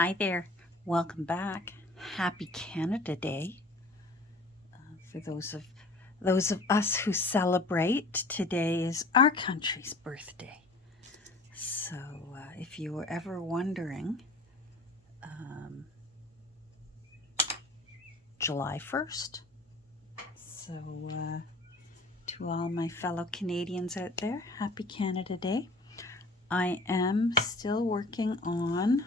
Hi there. Welcome back. Happy Canada Day. For those of us who celebrate, today is our country's birthday. So, if you were ever wondering, July 1st. So, to all my fellow Canadians out there, happy Canada Day. I am still working on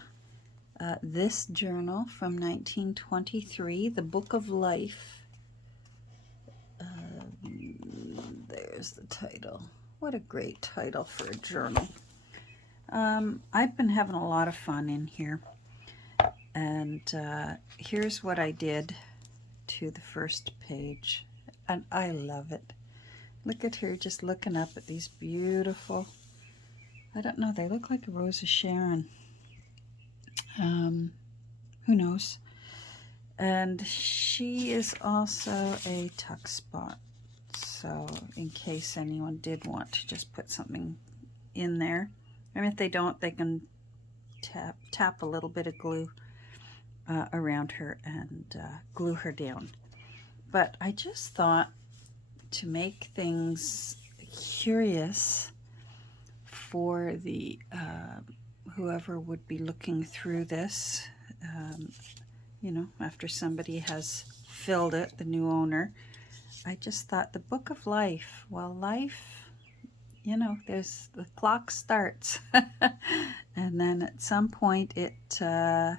this journal from 1923, The Book of Life. There's the title. What a great title for a journal. I've been having a lot of fun in here. And here's what I did to the first page. And I love it. Look at her just looking up at these beautiful, I don't know, they look like a Rose of Sharon. Who knows? And she is also a tuck spot. So in case anyone did want to just put something in there, and if they don't, they can tap a little bit of glue around her and glue her down. But I just thought to make things curious for the whoever would be looking through this, after somebody has filled it, the new owner, I just thought the Book of Life. Well, life, there's the clock starts, and then at some point the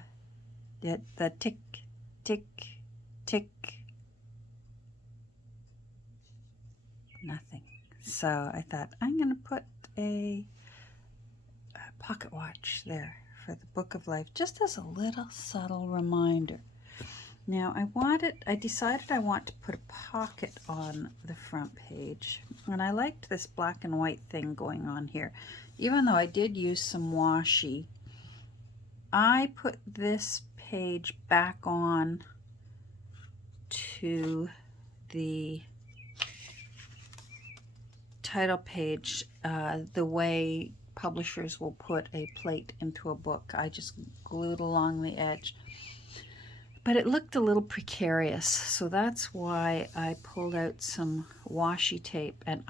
tick, tick, tick, nothing. So I thought I'm going to put a pocket watch there for the Book of Life, just as a little subtle reminder. Now I decided I want to put a pocket on the front page, and I liked this black and white thing going on here. Even though I did use some washi, I put this page back on to the title page the way publishers will put a plate into a book. I just glued along the edge. But it looked a little precarious, so that's why I pulled out some washi tape. And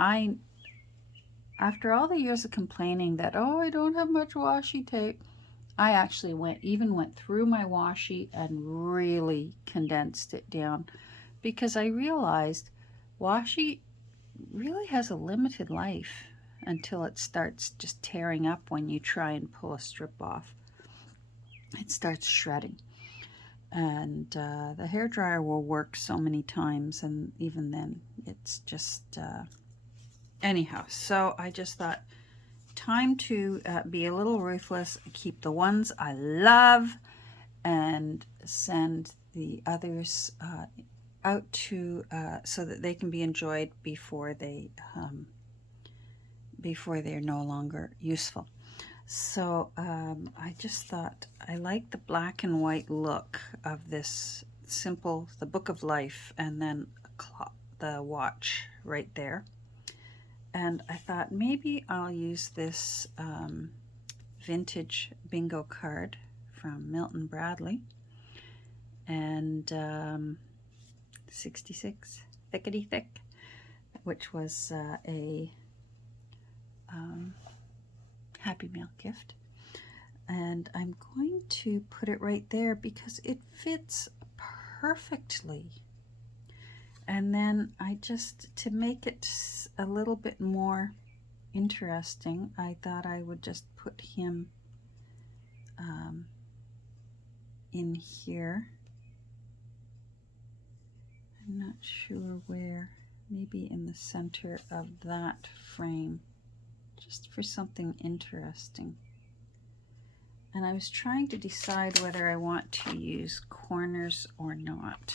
after all the years of complaining that, I don't have much washi tape, I actually went through my washi and really condensed it down, because I realized washi really has a limited life until it starts just tearing up when you try and pull a strip off. It starts shredding. And the hairdryer will work so many times, and even then it's just anyhow. So I just thought, time to be a little ruthless, keep the ones I love and send the others out to so that they can be enjoyed before they're no longer useful. So I just thought I like the black and white look of this simple, the Book of Life, and then the watch right there. And I thought maybe I'll use this vintage bingo card from Milton Bradley, and 66 Thickety Thick, which was a Happy Mail gift. And I'm going to put it right there because it fits perfectly. And then to make it a little bit more interesting, I thought I would just put him in here. I'm not sure where, maybe in the center of that frame, just for something interesting. And I was trying to decide whether I want to use corners or not.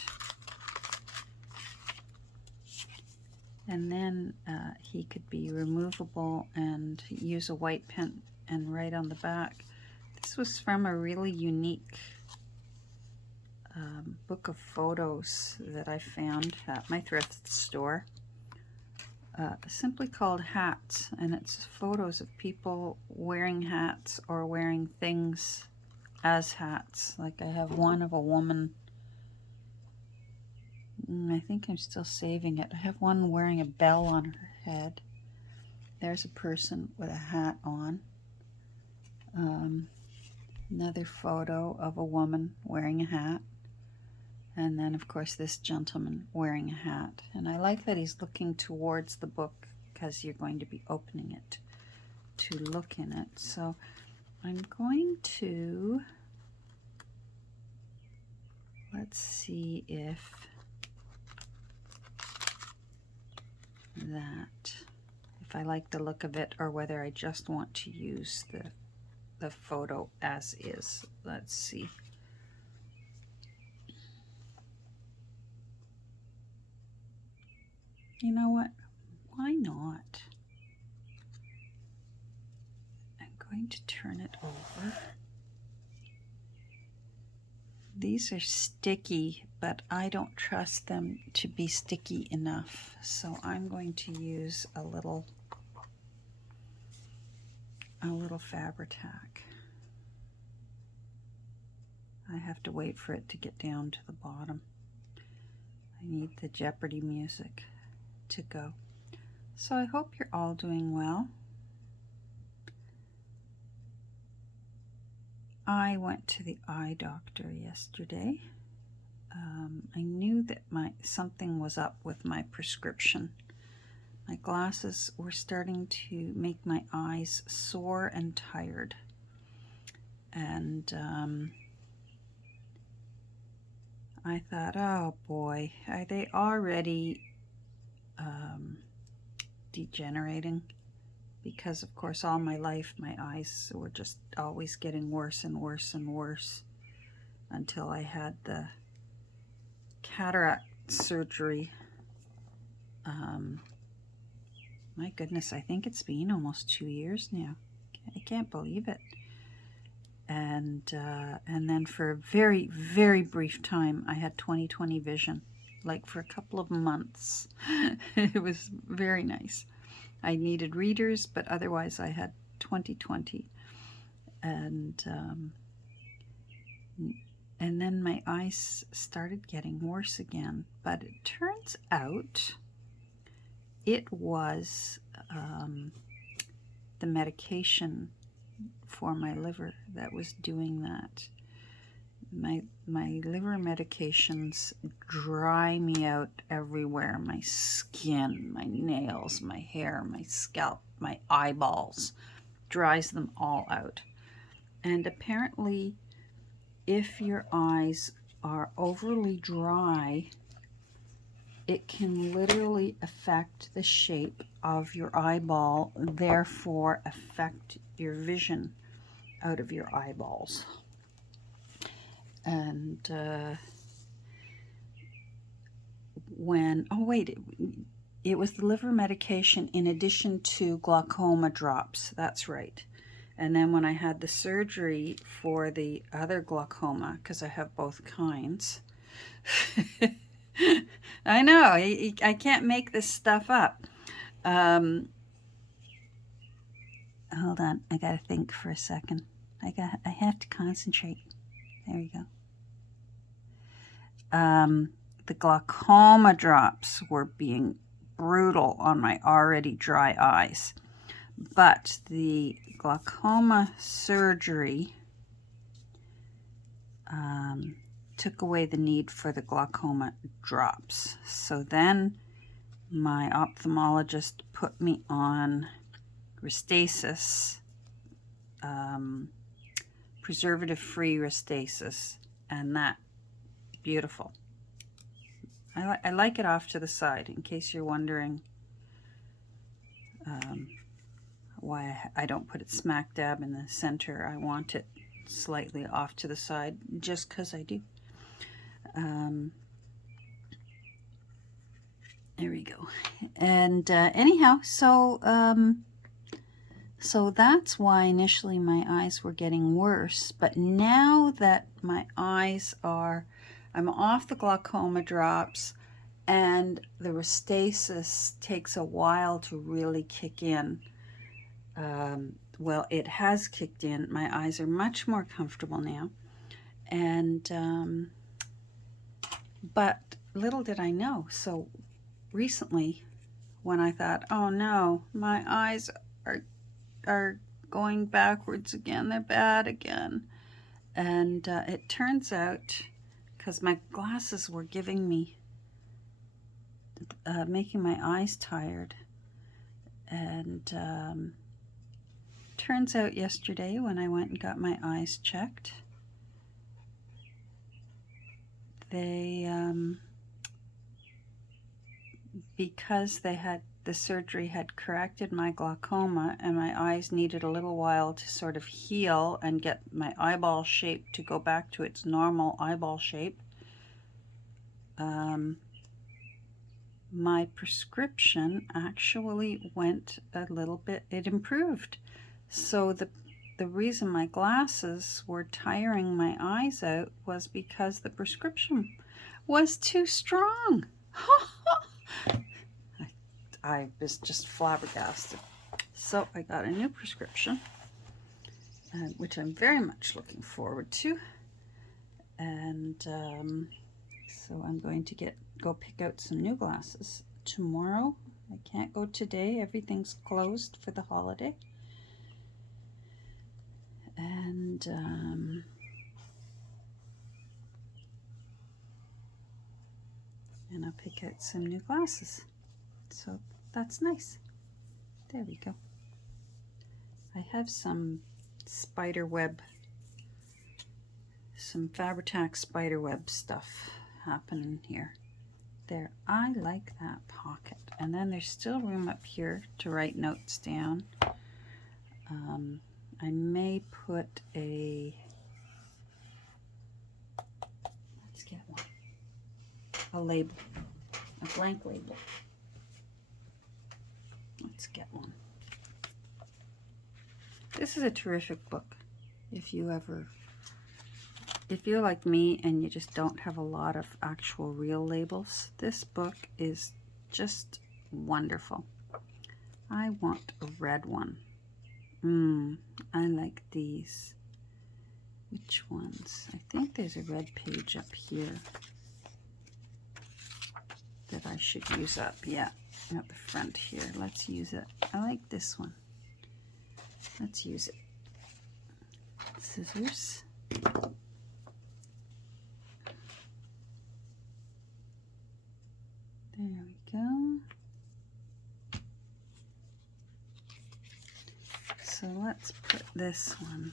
And then he could be removable and use a white pen and write on the back. This was from a really unique book of photos that I found at my thrift store, simply called Hats, and it's photos of people wearing hats or wearing things as hats. Like I have one of a woman. I think I'm still saving it. I have one wearing a bell on her head. There's a person with a hat on. Another photo of a woman wearing a hat. And then, of course, this gentleman wearing a hat. And I like that he's looking towards the book because you're going to be opening it to look in it. So I'm going to, let's see if I like the look of it or whether I just want to use the photo as is. Let's see. You know what? Why not? I'm going to turn it over. These are sticky, but I don't trust them to be sticky enough. So I'm going to use a little Fabri-Tac. I have to wait for it to get down to the bottom. I need the Jeopardy music to go. So I hope you're all doing well. I went to the eye doctor yesterday. I knew that something was up with my prescription. My glasses were starting to make my eyes sore and tired. And I thought, oh boy, are they already degenerating? Because of course all my life my eyes were just always getting worse and worse and worse until I had the cataract surgery. My goodness, I think it's been almost 2 years now. I can't believe it. And then for a very, very brief time I had 20/20 vision, like for a couple of months. It was very nice. I needed readers, but otherwise I had 20/20. And then my eyes started getting worse again. But it turns out it was the medication for my liver that was doing that. My liver medications dry me out everywhere. My skin, my nails, my hair, my scalp, my eyeballs, dries them all out. And apparently, if your eyes are overly dry, it can literally affect the shape of your eyeball, therefore affect your vision out of your eyeballs. And it was the liver medication in addition to glaucoma drops. That's right. And then when I had the surgery for the other glaucoma, because I have both kinds, I know, I can't make this stuff up. Hold on, I gotta think for a second. I have to concentrate. There you go. The glaucoma drops were being brutal on my already dry eyes. But the glaucoma surgery took away the need for the glaucoma drops. So then my ophthalmologist put me on Restasis, preservative-free Restasis, and that, beautiful. I like it off to the side, in case you're wondering why I don't put it smack dab in the center. I want it slightly off to the side, just because I do. There we go. And anyhow, so that's why initially my eyes were getting worse. But now that my eyes I'm off the glaucoma drops, and the Restasis takes a while to really kick in. well, it has kicked in. My eyes are much more comfortable now. And, but little did I know. So recently, when I thought, oh no, my eyes are going backwards again, they're bad again. And it turns out, because my glasses were giving me, making my eyes tired. And turns out yesterday when I went and got my eyes checked, they, because the surgery had corrected my glaucoma and my eyes needed a little while to sort of heal and get my eyeball shape to go back to its normal eyeball shape, my prescription actually went a little bit, it improved. So the reason my glasses were tiring my eyes out was because the prescription was too strong. I was just flabbergasted. So I got a new prescription, which I'm very much looking forward to. And so I'm going to go pick out some new glasses tomorrow. I can't go today. Everything's closed for the holiday. And I'll pick out some new glasses. So that's nice. There we go. I have some spiderweb, some Fabri-Tac spiderweb stuff happening here. There, I like that pocket. And then there's still room up here to write notes down. I may put let's get one, a label, a blank label. Let's get one. This is a terrific book. If you're like me and you just don't have a lot of actual real labels, this book is just wonderful. I want a red one. I like these. Which ones? I think there's a red page up here that I should use up. Yeah, at the front here. Let's use it. I like this one. Let's use it. Scissors. There we go. So let's put this one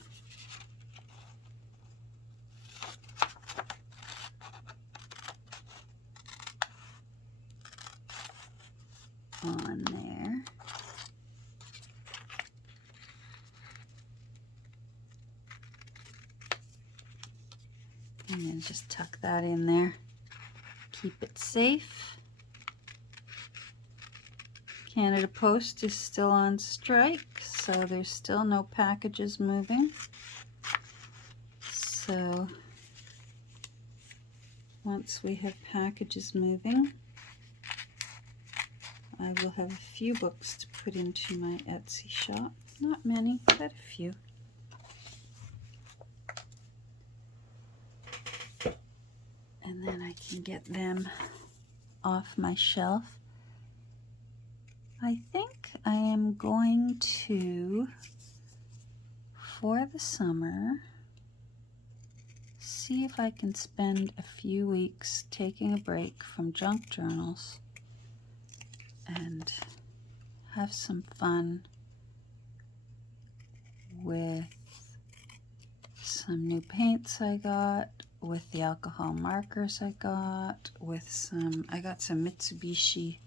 on there. And then just tuck that in there. Keep it safe. Canada Post is still on strike, so there's still no packages moving. So once we have packages moving, I will have a few books to put into my Etsy shop. Not many, but a few. And then I can get them off my shelf. I think I am going to, for the summer, see if I can spend a few weeks taking a break from junk journals and have some fun with some new paints I got, with the alcohol markers I got, with I got some Mitsubishi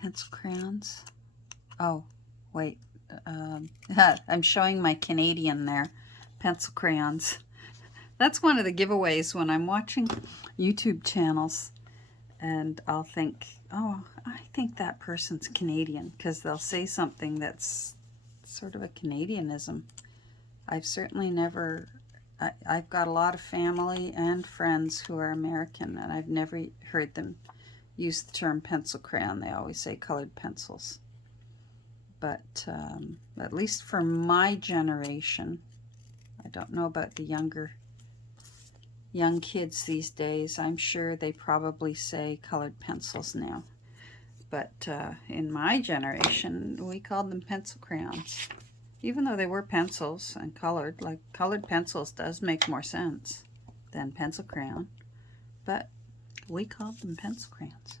pencil crayons. Oh, wait. I'm showing my Canadian there. Pencil crayons. That's one of the giveaways when I'm watching YouTube channels and I'll think, oh, I think that person's Canadian, because they'll say something that's sort of a Canadianism. I've certainly never, I've got a lot of family and friends who are American, and I've never heard them use the term pencil crayon. They always say colored pencils. But at least for my generation, I don't know about the young kids these days. I'm sure they probably say colored pencils now. But in my generation, we called them pencil crayons. Even though they were pencils and colored, like colored pencils does make more sense than pencil crayon. But we called them pencil crayons.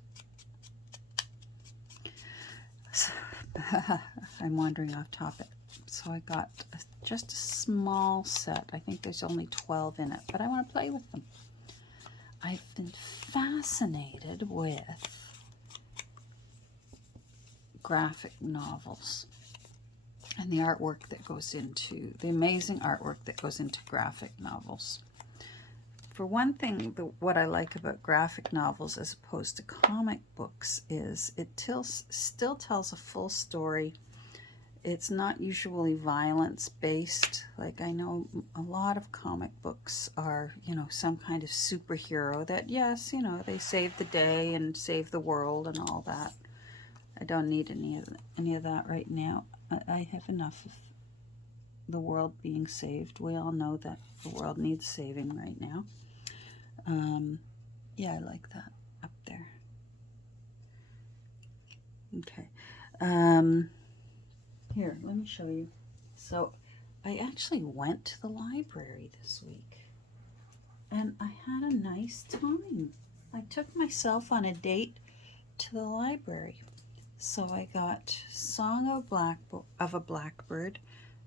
So, I'm wandering off topic. So I got just a small set. I think there's only 12 in it, but I want to play with them. I've been fascinated with graphic novels and the artwork that goes into, the amazing artwork that goes into graphic novels. For one thing, what I like about graphic novels as opposed to comic books is it still tells a full story. It's not usually violence-based. Like, I know a lot of comic books are, some kind of superhero that, yes, they save the day and save the world and all that. I don't need any of that right now. I have enough of the world being saved. We all know that the world needs saving right now. Yeah, I like that up there. Okay. Here, let me show you. So I actually went to the library this week and I had a nice time. I took myself on a date to the library. So I got Song of a Blackbird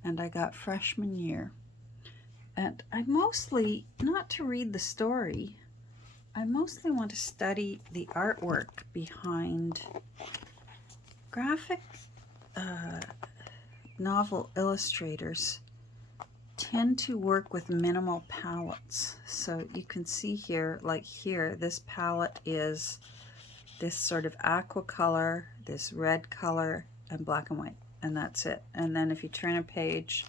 and I got Freshman Year. And I mostly, not to read the story, I mostly want to study the artwork behind graphic novel illustrators tend to work with minimal palettes. So you can see here, like here, this palette is this sort of aqua color, this red color, and black and white, and that's it. And then if you turn a page,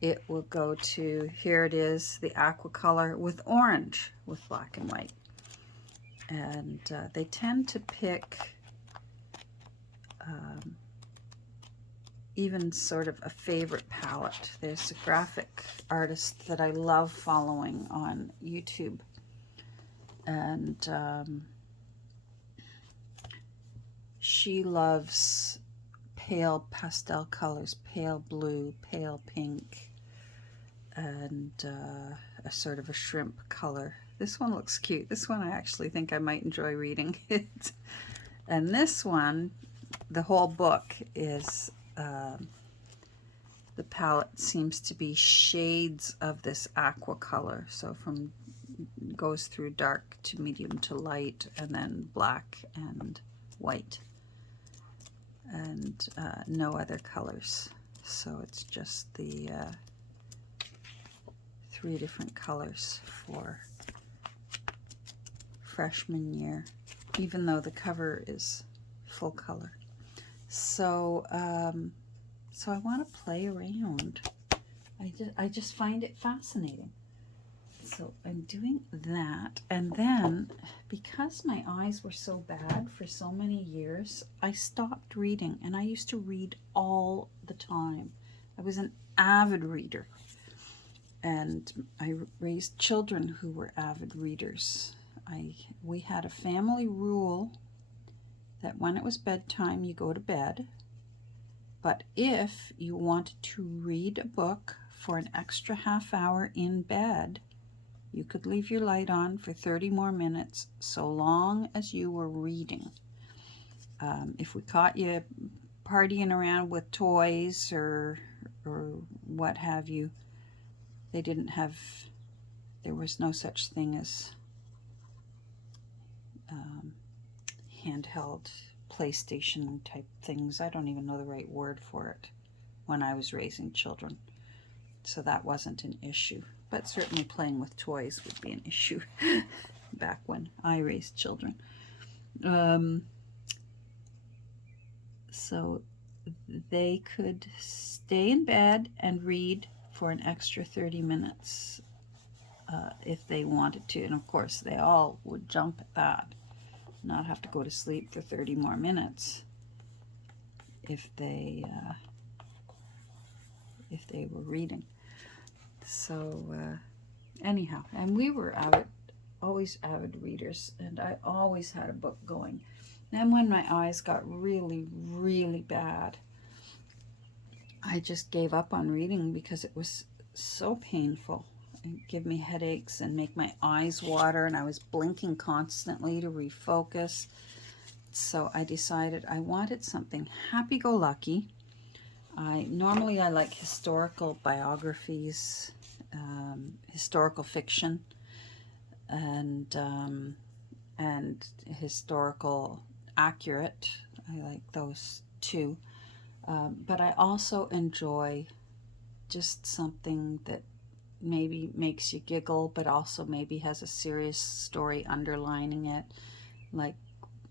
it will go to, here it is, the aqua color with orange with black and white. And they tend to pick even sort of a favorite palette. There's a graphic artist that I love following on YouTube, and she loves pale pastel colors, pale blue, pale pink, and a sort of a shrimp color. This one looks cute. This one I actually think I might enjoy reading it. And this one, the whole book is, the palette seems to be shades of this aqua color. So goes through dark to medium to light, and then black and white. And no other colors. So it's just the 3 different colors for Freshman Year, even though the cover is full color. So so I want to play around. I just find it fascinating. So I'm doing that, and then because my eyes were so bad for so many years, I stopped reading, and I used to read all the time. I was an avid reader, and I raised children who were avid readers. We had a family rule that when it was bedtime, you go to bed. But if you wanted to read a book for an extra half hour in bed, you could leave your light on for 30 more minutes, so long as you were reading. If we caught you partying around with toys or what have you, there was no such thing as handheld PlayStation type things. I don't even know the right word for it when I was raising children. So that wasn't an issue. But certainly playing with toys would be an issue back when I raised children. So they could stay in bed and read for an extra 30 minutes if they wanted to. And of course, they all would jump at that. not have to go to sleep for 30 more minutes if they were reading. So anyhow, and we were always avid readers, and I always had a book going. Then when my eyes got really, really bad, I just gave up on reading because it was so painful. It'd give me headaches and make my eyes water, and I was blinking constantly to refocus. So I decided I wanted something happy-go-lucky. Normally I like historical biographies, historical fiction, and historical accurate. I like those too. But I also enjoy just something that maybe makes you giggle, but also maybe has a serious story underlining it. Like,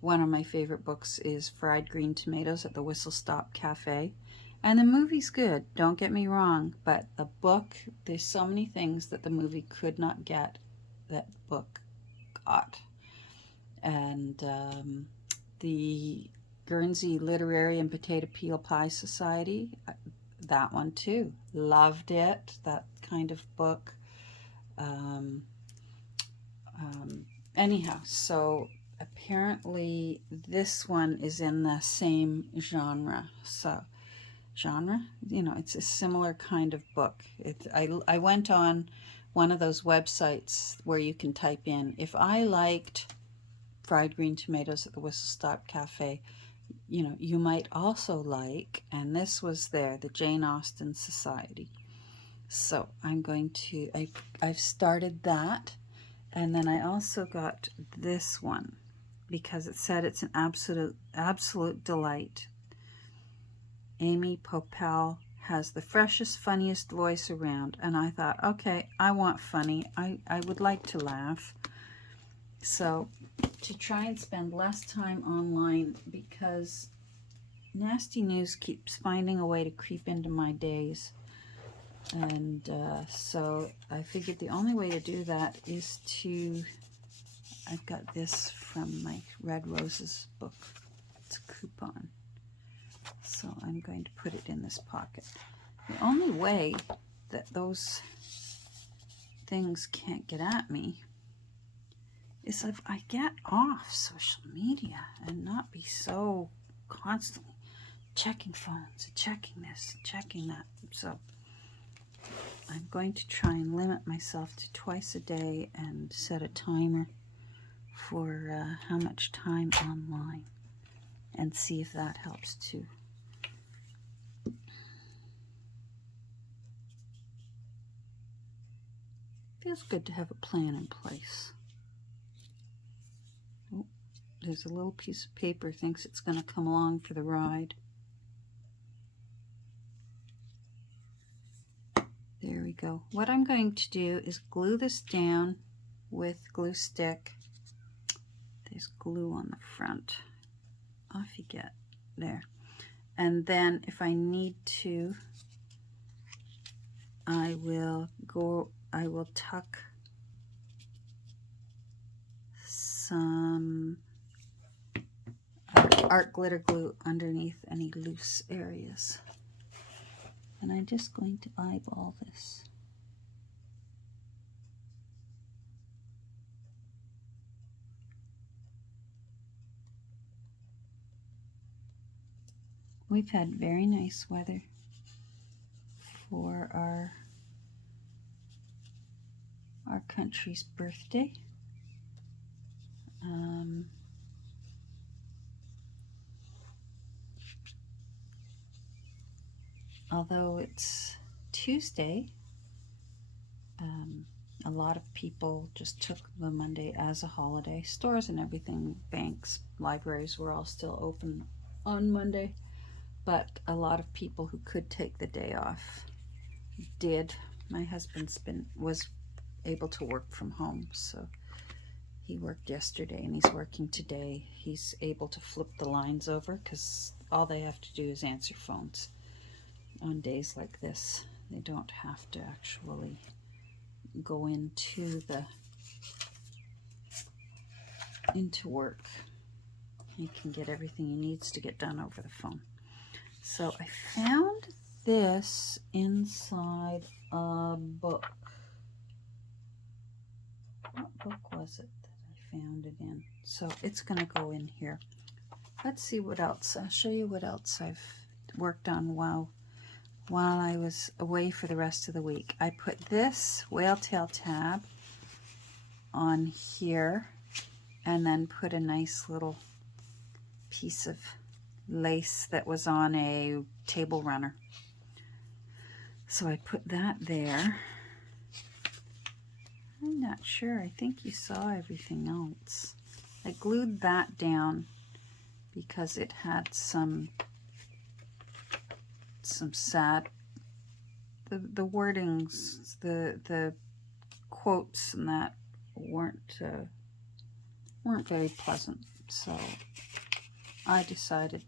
one of my favorite books is Fried Green Tomatoes at the Whistle Stop Cafe. And the movie's good, don't get me wrong, but the book, there's so many things that the movie could not get that book got. And the Guernsey Literary and Potato Peel Pie Society, that one too. Loved it, that kind of book. Anyhow, so apparently this one is in the same genre. So, genre? You know, it's a similar kind of book. I went on one of those websites where you can type in, if I liked Fried Green Tomatoes at the Whistle Stop Cafe, you know, you might also like, and this was there, the Jane Austen Society. So I'm going to, I've started that, and then I also got this one because it said it's an absolute delight. Amy Popel has the freshest, funniest voice around, and I thought, okay, I want funny. I would like to laugh. So to try and spend less time online, because nasty news keeps finding a way to creep into my days. And so I figured the only way to do that is to, I've got this from my Red Roses book. It's a coupon. So I'm going to put it in this pocket. The only way that those things can't get at me is if I get off social media and not be so constantly checking phones and checking this and checking that. So I'm going to try and limit myself to twice a day and set a timer for how much time online, and see if that helps too. Feels good to have a plan in place. Oh, there's a little piece of paper, thinks it's going to come along for the ride. There we go. What I'm going to do is glue this down with glue stick. There's glue on the front. Off you get. There. And then if I need to, I will tuck some art glitter glue underneath any loose areas. And I'm just going to eyeball this. We've had very nice weather for our country's birthday. Although it's Tuesday, a lot of people just took the Monday as a holiday. Stores and everything, banks, libraries were all still open on Monday, but a lot of people who could take the day off did. My husband was able to work from home, so he worked yesterday and he's working today. He's able to flip the lines over because all they have to do is answer phones on days like this. They don't have to actually go into work. he can get everything he needs to get done over the phone. So I found this inside a book. What book was it that I found it in? So it's going to go in here. Let's see what else. I'll show you what else I've worked on while I was away for the rest of the week. I put this whale tail tab on here and then put a nice little piece of lace that was on a table runner. So I put that there. I'm not sure. I think you saw everything else. I glued that down because it had some sad, the wordings, the quotes and that weren't very pleasant. So I decided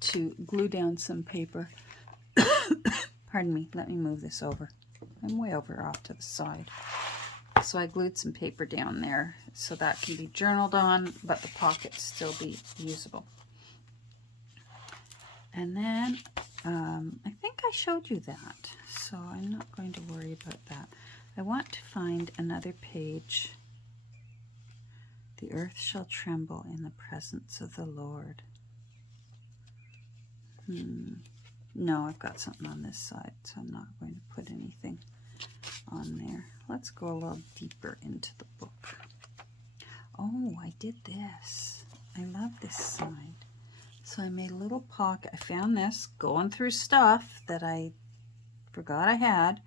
to glue down some paper. Pardon me, let me move this over. I'm way over off to the side. So I glued some paper down there so that can be journaled on, but the pockets still be usable. And then I think I showed you that, so I'm not going to worry about that. I want to find another page. The earth shall tremble in the presence of the Lord. No, I've got something on this side, so I'm not going to put anything on there. Let's go a little deeper into the book. Oh, I did this. I love this side. So I made a little pocket. I found this going through stuff that I forgot I had,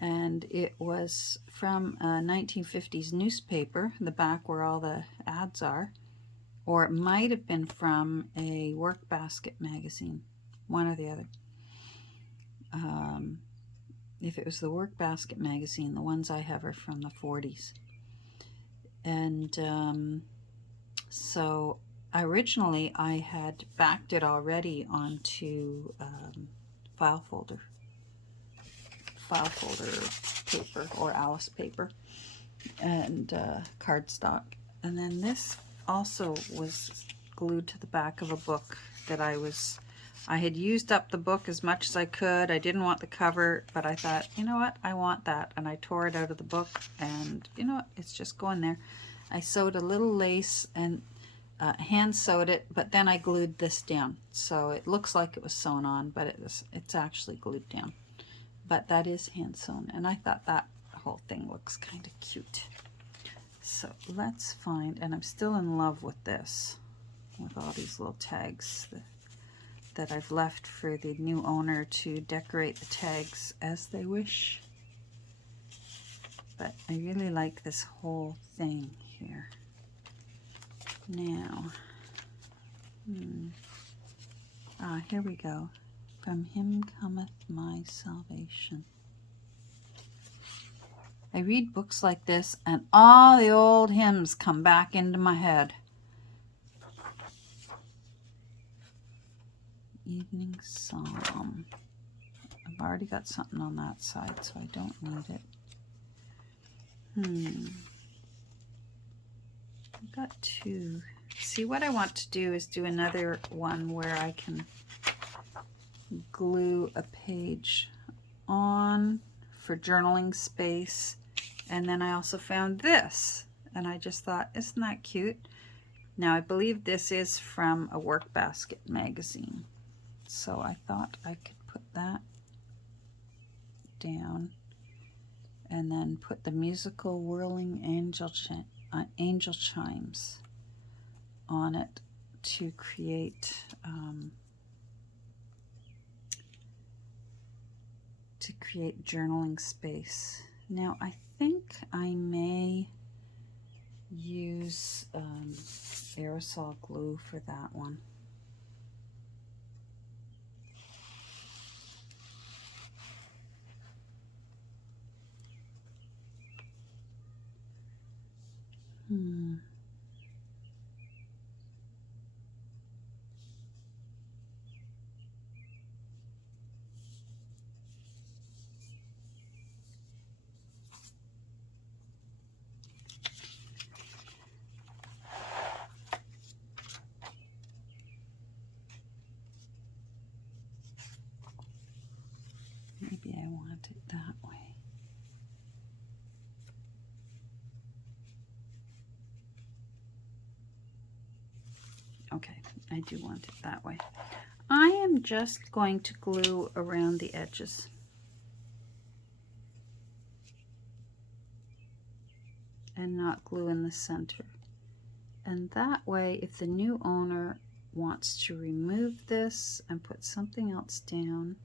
and it was from a 1950s newspaper, the back where all the ads are, or it might have been from a Workbasket magazine, one or the other. If it was the Workbasket magazine, the ones I have are from the 40s. And so originally I had backed it already onto file folder paper or Alice paper and cardstock. And then this also was glued to the back of a book that I had used up the book as much as I could. I didn't want the cover, but I thought, you know what, I want that. And I tore it out of the book, and you know what, it's just going there. I sewed a little lace and hand sewed it, but then I glued this down. So it looks like it was sewn on, but it's actually glued down. But that is hand sewn, and I thought that whole thing looks kind of cute. So let's find, and I'm still in love with this, with all these little tags that I've left for the new owner to decorate the tags as they wish. But I really like this whole thing here. Now, here we go. From him cometh my salvation. I read books like this and all the old hymns come back into my head. Evening Psalm. I've already got something on that side, so I don't need it. I've got two. See, what I want to do is do another one where I can glue a page on for journaling space. And then I also found this, and I just thought, isn't that cute? Now, I believe this is from a Workbasket magazine. So I thought I could put that down and then put the musical whirling angel chimes on it to create journaling space. Now I think I may use aerosol glue for that one. it that way. Okay, I do want it that way. I am just going to glue around the edges. And not glue in the center. And that way, if the new owner wants to remove this and put something else down,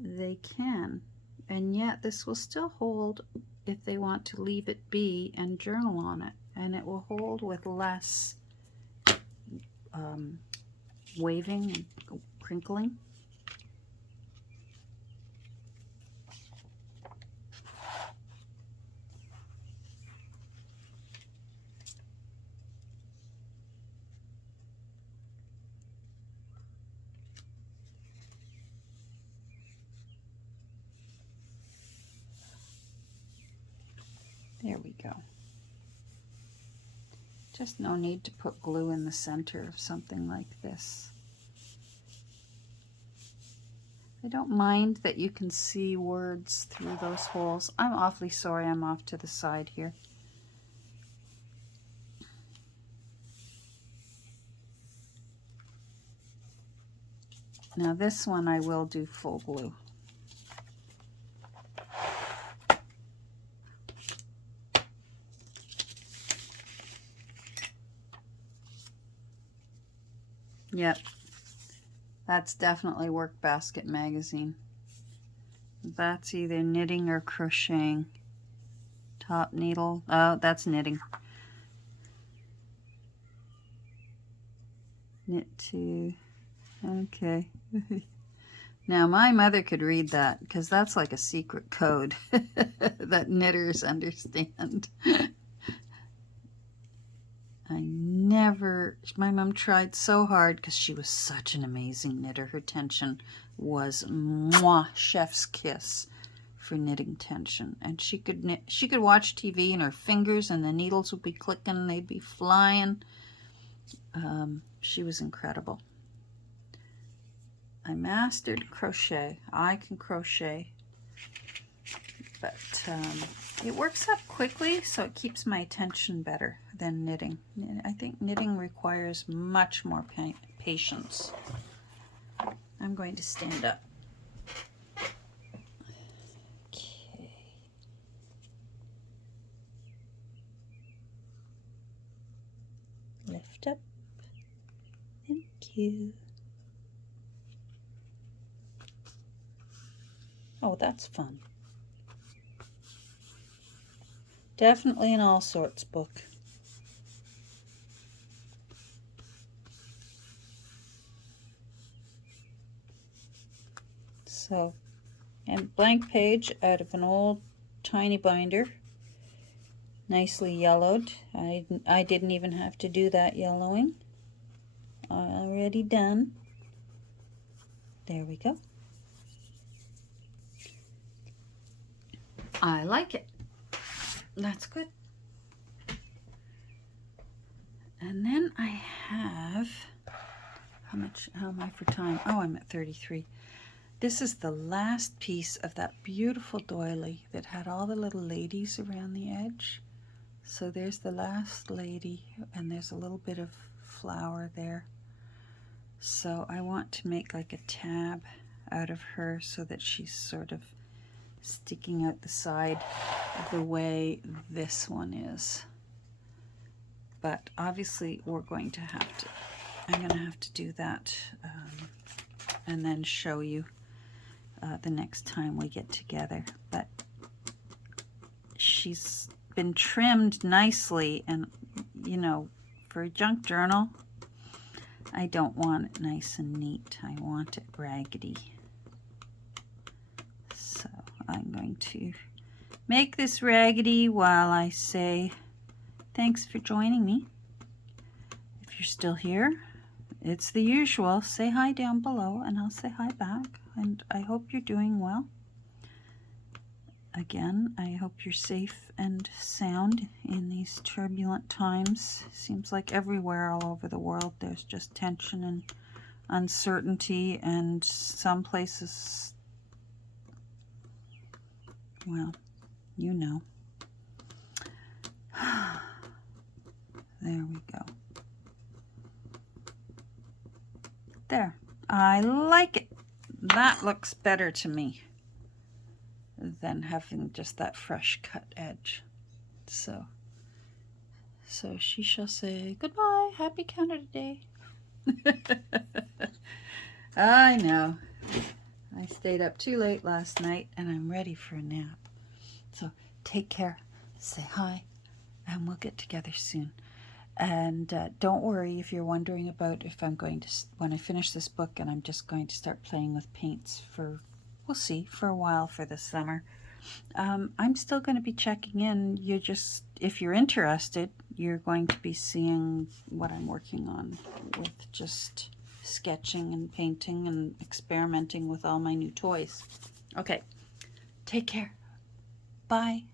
they can. And yet this will still hold if they want to leave it be and journal on it. And it will hold with less waving and crinkling. There we go. Just no need to put glue in the center of something like this. I don't mind that you can see words through those holes. I'm awfully sorry I'm off to the side here. Now this one I will do full glue. Yep, that's definitely Workbasket magazine. That's either knitting or crocheting. Top needle, oh, that's knitting. Knit 2, okay. Now my mother could read that because that's like a secret code that knitters understand. My mom tried so hard because she was such an amazing knitter. Her tension was mwah, chef's kiss for knitting tension. And she could knit, she could watch TV and her fingers and the needles would be clicking, they'd be flying. She was incredible. I mastered crochet. I can crochet, but it works up quickly, so it keeps my attention better than knitting. I think knitting requires much more patience. I'm going to stand up. Okay. Lift up. Thank you. Oh, that's fun. Definitely an all sorts book. So, and blank page out of an old tiny binder, nicely yellowed. I didn't even have to do that yellowing. Already done. There we go. I like it. That's good. And then I have, how am I for time? Oh, I'm at 33. This is the last piece of that beautiful doily that had all the little ladies around the edge. So there's the last lady, and there's a little bit of flower there. So I want to make like a tab out of her so that she's sort of sticking out the side the way this one is. But obviously we're going to have to, I'm going to have to do that and then show you the next time we get together. But she's been trimmed nicely, and you know, for a junk journal, I don't want it nice and neat. I want it raggedy. So I'm going to make this raggedy while I say thanks for joining me. If you're still here, it's the usual. Say hi down below and I'll say hi back. And I hope you're doing well. Again, I hope you're safe and sound in these turbulent times. Seems like everywhere all over the world there's just tension and uncertainty, and some places Well, you know. There we go. There. I like it. That looks better to me than having just that fresh cut edge. So she shall say goodbye. Happy Canada Day. I know. I stayed up too late last night and I'm ready for a nap. So take care, say hi, and we'll get together soon. And don't worry if you're wondering about if I'm going to, when I finish this book and I'm just going to start playing with paints for, we'll see, for a while for this summer. I'm still going to be checking in. You just, if you're interested, you're going to be seeing what I'm working on with just sketching and painting and experimenting with all my new toys. Okay, take care. Bye.